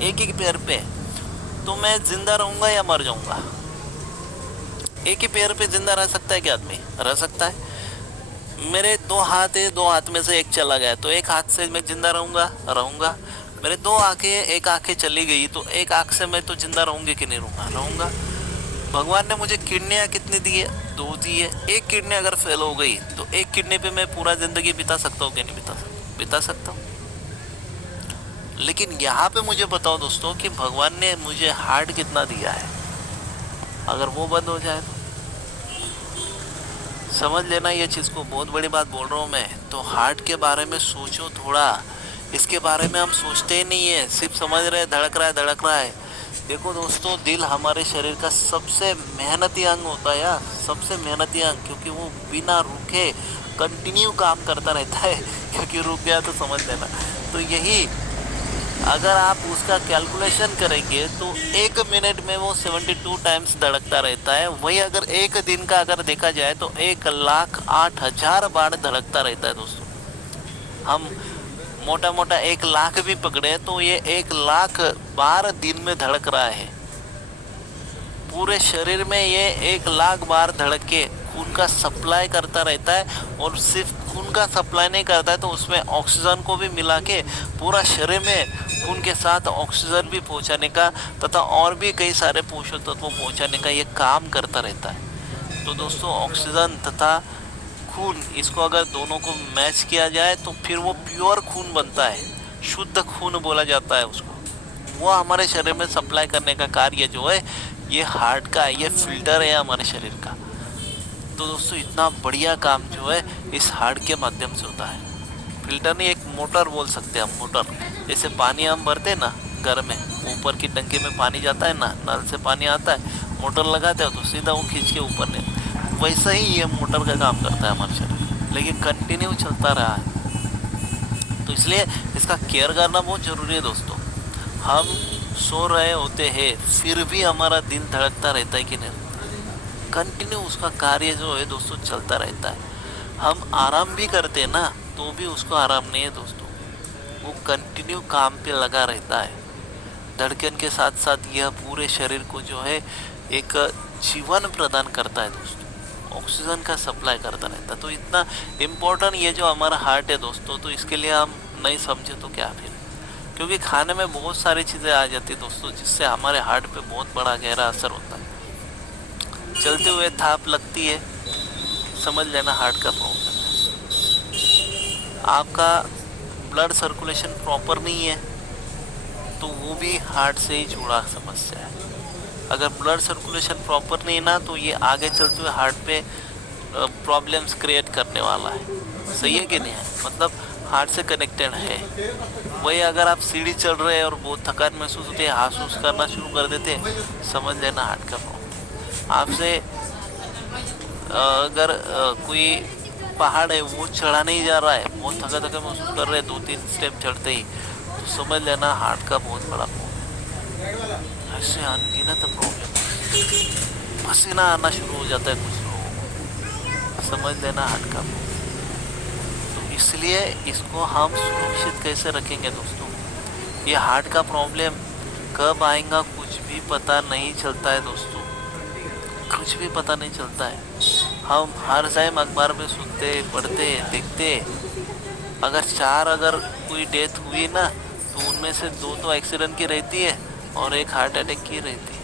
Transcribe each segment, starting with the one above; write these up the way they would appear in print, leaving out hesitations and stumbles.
एक ही पैर पे, तो मैं जिंदा रहूंगा या मर जाऊंगा? एक ही पैर पे जिंदा रह सकता है क्या आदमी? रह सकता है। मेरे दो हाथ है, दो हाथ में से एक चला गया तो एक हाथ से मैं जिंदा रहूंगा? रहूंगा। मेरे दो आंखें, एक आंखें चली गई तो एक आंख से मैं तो जिंदा रहूंगी कि नहीं रहूंगा? रहूंगा। भगवान ने मुझे किडनियां कितनी दी है? दो दी है। एक किडनी अगर फेल हो गई तो एक किडनी पे मैं पूरा जिंदगी बिता सकता हूँ कि नहीं बिता सकता? बिता सकता हूँ। लेकिन यहाँ पे मुझे बताओ दोस्तों कि भगवान ने मुझे हार्ट कितना दिया है, अगर वो बंद हो जाए तो समझ लेना ये चीज़ को, बहुत बड़ी बात बोल रहा हूँ मैं। तो हार्ट के बारे में सोचो थोड़ा, इसके बारे में हम सोचते ही नहीं है, सिर्फ समझ रहे धड़क रहा है धड़क रहा है। देखो दोस्तों, दिल हमारे शरीर का सबसे मेहनती अंग होता है यार, सबसे मेहनती अंग, क्योंकि वो बिना रुके कंटिन्यू काम करता रहता है क्योंकि रुक गया तो समझ लेना। तो यही अगर आप उसका कैलकुलेशन करेंगे तो एक मिनट में वो 72 टाइम्स धड़कता रहता है। वही अगर एक दिन का अगर देखा जाए तो 1,08,000 बार धड़कता रहता है दोस्तों। हम मोटा मोटा 1,00,000 भी पकड़े तो ये 1,00,000 बार दिन में धड़क रहा है। पूरे शरीर में ये 1,00,000 बार धड़क के खून का सप्लाई करता रहता है। और सिर्फ खून का सप्लाई नहीं करता है तो उसमें ऑक्सीजन को भी मिला के पूरा शरीर में खून के साथ ऑक्सीजन भी पहुंचाने का तथा और भी कई सारे पोषक तत्वों पहुंचाने का ये काम करता रहता है। तो दोस्तों, ऑक्सीजन तथा खून, इसको अगर दोनों को मैच किया जाए तो फिर वो प्योर खून बनता है, शुद्ध खून बोला जाता है उसको। वो हमारे शरीर में सप्लाई करने का कार्य जो है ये हार्ट का, ये फिल्टर है हमारे शरीर का। तो दोस्तों, इतना बढ़िया काम जो है इस हार्ट के माध्यम से होता है। फिल्टर नहीं, एक मोटर बोल सकते हैं हम। मोटर जैसे पानी हम भरते हैं ना घर में, ऊपर की टंकी में पानी जाता है ना, नल से पानी आता है, मोटर लगाते हैं तो सीधा वो खींच के ऊपर ले, वैसा ही ये मोटर का काम करता है हमारे शरीर, लेकिन कंटिन्यू चलता रहा है। तो इसलिए इसका केयर करना बहुत ज़रूरी है दोस्तों। हम सो रहे होते हैं फिर भी हमारा दिल धड़कता रहता है कि नहीं? कंटिन्यू उसका कार्य जो है दोस्तों चलता रहता है। हम आराम भी करते हैं ना तो भी उसको आराम नहीं है दोस्तों, वो कंटिन्यू काम पे लगा रहता है। धड़कन के साथ साथ यह पूरे शरीर को जो है एक जीवन प्रदान करता है दोस्तों, ऑक्सीजन का सप्लाई करता रहता है। तो इतना इम्पोर्टेंट ये जो हमारा हार्ट है दोस्तों, तो इसके लिए हम नहीं समझे तो क्या फिर? क्योंकि खाने में बहुत सारी चीज़ें आ जाती है दोस्तों जिससे हमारे हार्ट पे बहुत बड़ा गहरा असर होता है। चलते हुए थाप लगती है, समझ लेना हार्ट का प्रॉब्लम है। आपका ब्लड सर्कुलेशन प्रॉपर नहीं है तो वो भी हार्ट से ही जुड़ा समस्या है। अगर ब्लड सर्कुलेशन प्रॉपर नहीं है ना तो ये आगे चलते हुए हार्ट पे प्रॉब्लम्स क्रिएट करने वाला है। सही है कि नहीं है? मतलब हार्ट से कनेक्टेड है। वही अगर आप सीढ़ी चढ़ रहे हैं और बहुत थकान महसूस होती है, हासूस करना शुरू कर देते हैं, समझ लेना हार्ट का प्रॉब्लम। आपसे अगर कोई पहाड़ है वो चढ़ा नहीं जा रहा है, बहुत थका थका महसूस कर रहे हैं 2-3 स्टेप चढ़ते ही, तो समझ लेना हार्ट का बहुत बड़ा प्रॉब्लम। ऐसे अनगिनत प्रॉब्लम, पसीना आना शुरू हो जाता है कुछ लोगों को, समझ लेना हार्ट का प्रॉब्लम। तो इसलिए इसको हम सुरक्षित कैसे रखेंगे दोस्तों? ये हार्ट का प्रॉब्लम कब आएगा कुछ भी पता नहीं चलता है दोस्तों, कुछ भी पता नहीं चलता है। हम हर टाइम अखबार में सुनते, पढ़ते, देखते, अगर कोई डेथ हुई ना तो उनमें से 2 तो एक्सीडेंट की रहती है और 1 हार्ट अटैक की रहती है।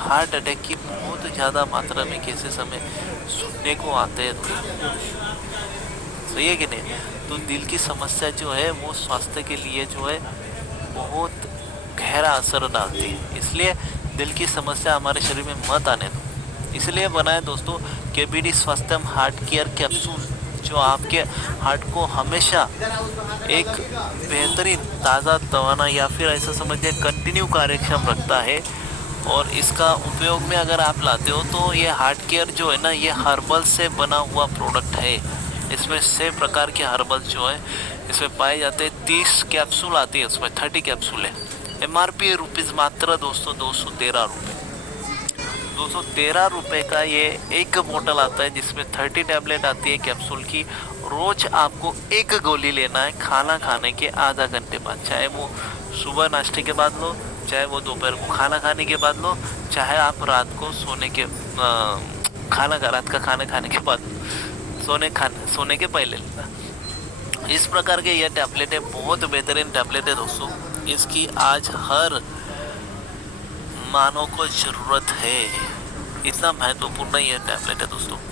हार्ट अटैक की बहुत ज़्यादा मात्रा में केसेस हमें सुनने को आते हैं दोस्तों। सही है कि नहीं? तो दिल की समस्या जो है वो स्वास्थ्य के लिए जो है बहुत गहरा असर डालती है। इसलिए दिल की समस्या हमारे शरीर में मत आने दो। इसलिए बनाए दोस्तों KBD Swasthyam heart care capsule, जो आपके हार्ट को हमेशा एक बेहतरीन ताज़ा तवाना या फिर ऐसा समझिए कंटिन्यू कार्यक्षम रखता है। और इसका उपयोग में अगर आप लाते हो तो ये हार्ट केयर जो है ना, ये हर्बल से बना हुआ प्रोडक्ट है। इसमें 6 प्रकार के हर्बल जो है इसमें पाए जाते हैं। 30 कैप्सूल आती है, उसमें 30 कैप्सूल है। MRP रुपीज़ मात्र दोस्तों 213 रुपये। 213 रुपये का ये एक बोतल आता है, जिसमें 30 टैबलेट आती है कैप्सूल की। रोज आपको एक गोली लेना है खाना खाने के आधा घंटे बाद, चाहे वो सुबह नाश्ते के बाद लो, चाहे वो दोपहर को खाना खाने के बाद लो, चाहे आप रात को रात का खाना खाने के बाद, सोने के पहले लेना। इस प्रकार के यह टैबलेट है, बहुत बेहतरीन टैबलेट है दोस्तों। इसकी आज हर मानव को ज़रूरत है, इतना महत्वपूर्ण ये टैबलेट है दोस्तों।